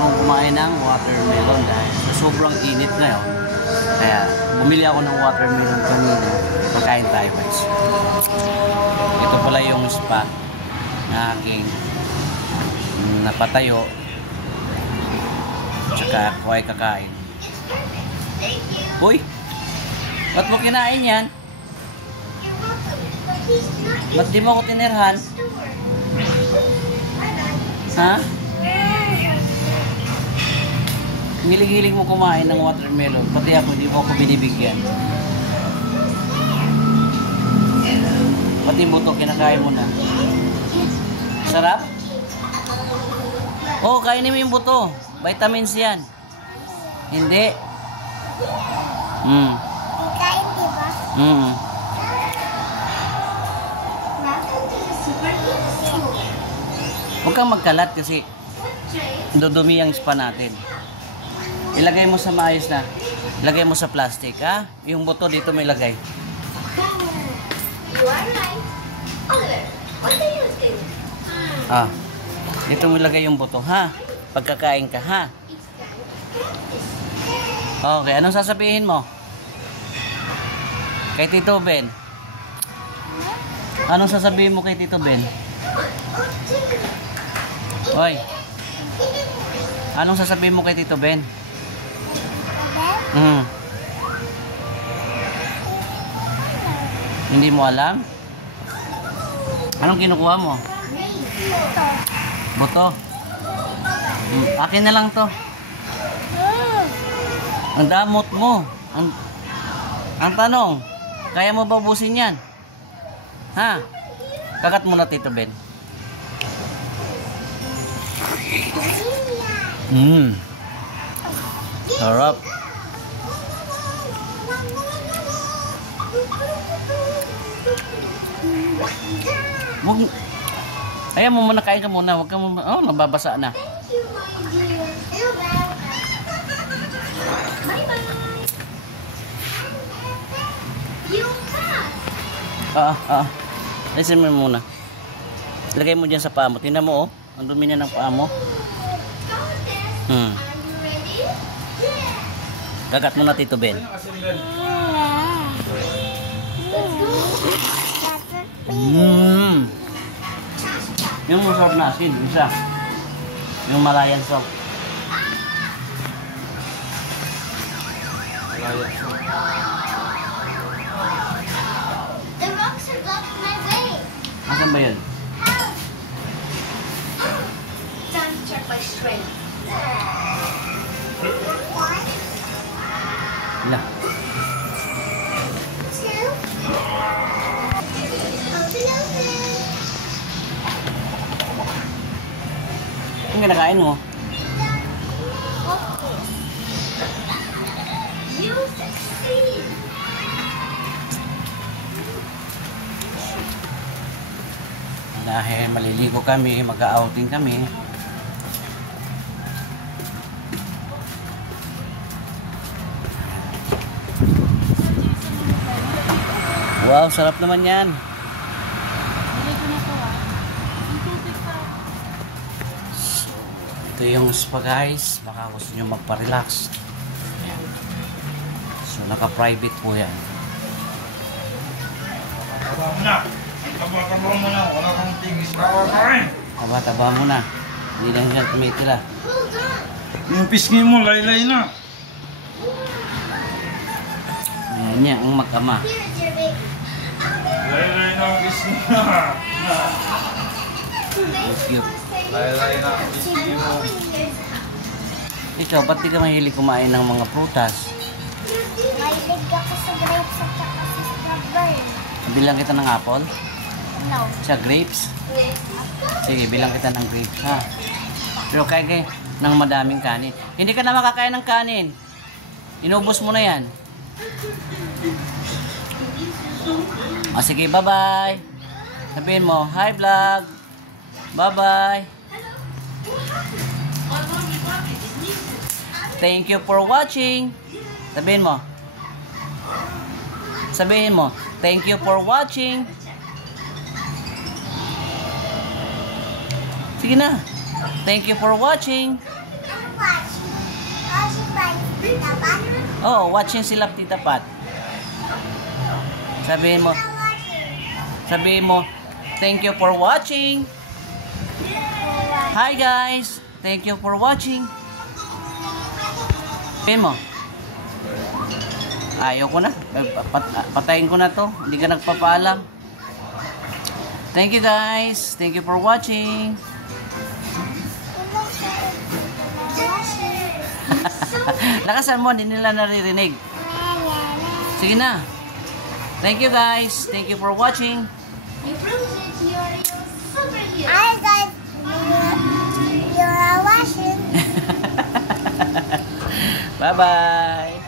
kong kumain ng watermelon dahil sa sobrang init ngayon. Kaya bumili ako ng watermelon kanina. Pagkain tayo guys. Ito pala yung spa na aking napatayo. Tsaka ako ay kakain. Uy! Ba't mo kinain yan? Ba't di mo ako tinirhan? Ha? Hilig-hilig mo kumain ng watermelon. Pati ako, di mo ako binibigyan. Pati buto, kinakain mo na. Sarap? Oo, kainin mo yung buto. Vitamins yan. Hindi. Kain, diba? Huwag kang magkalat kasi dudumi ang spa natin. Ilagay mo sa maayos na. Ilagay mo sa plastic, ha? Yung buto dito may lagay. You are right. Oliver, what do you think? Dito mo ilagay yung buto, ha? Pagkakain ka, ha? Okay, anong sasabihin mo? Kay Tito Ben? Anong sasabihin mo kay Tito Ben? Hoy. Anong sasabihin mo kay Tito Ben? Hindi mo alam? Anong kinukuha mo? Buto. Akin na lang to. Ang damot mo. Ang tanong, kaya mo ba ubusin yan? Ha? Kagat mo na, Tito Ben. Sarap. Ayan mo muna, kain ka muna. Huwag ka muna. Oh, nababasa na. Listen mo muna. Lagay mo dyan sa paa mo. Tingnan mo, oh. Ang dumi niya ng paa mo. Gagat mo na, Tito Ben. Yung masarap na asin, isa. Yung Malayan sauce. The rocks are blocking my way. Asan ba yun? Time to check my strength. Wala. 2. Open. Ang kinakain mo? You succeed. Dahil maliligo kami, mag-outing kami. Wow, sarap naman yan. Ito yung spa guys. Baka gusto nyo magpa-relax. Ayan. So, naka-private po yan. Taba mo na. Wala kang tingis. Taba mo na. Hindi lang yan tumitila. Yung pisngi mo, laylay na. Ayan yan, ang mag-ama. Laylay na ang pisngi na. Cute. Laylay na ang pisngi mo. Ikaw, ba't di ka mahilig kumain ng mga prutas? Mahilig ako sa grapes at saka sa strawberry. Bilang kita ng apple? No. Sa grapes? Sige, bilang kita ng grapes, ha? Pero kaya ng madaming kanin. Hindi ka na makakain ng kanin. Inubos mo na yan. Sige, bye-bye. Sabihin mo, hi vlog. Bye-bye. Thank you for watching. Sabihin mo. Sabihin mo, thank you for watching. Sige na. Thank you for watching. watching? Watching by Tita Pat? Oh, watching sila Tita Pat. Sabihin mo, Tita watching. sabihin mo, thank you for watching. Hi guys, thank you for watching. Sabihin mo. Ayaw ko na. Patayin ko na to. Hindi ka nagpapaalam. Thank you guys. Thank you for watching. Lakasan mo, hindi nila naririnig. Sige na. Thank you guys. Thank you for watching. Hi guys, you're watching. Bye-bye.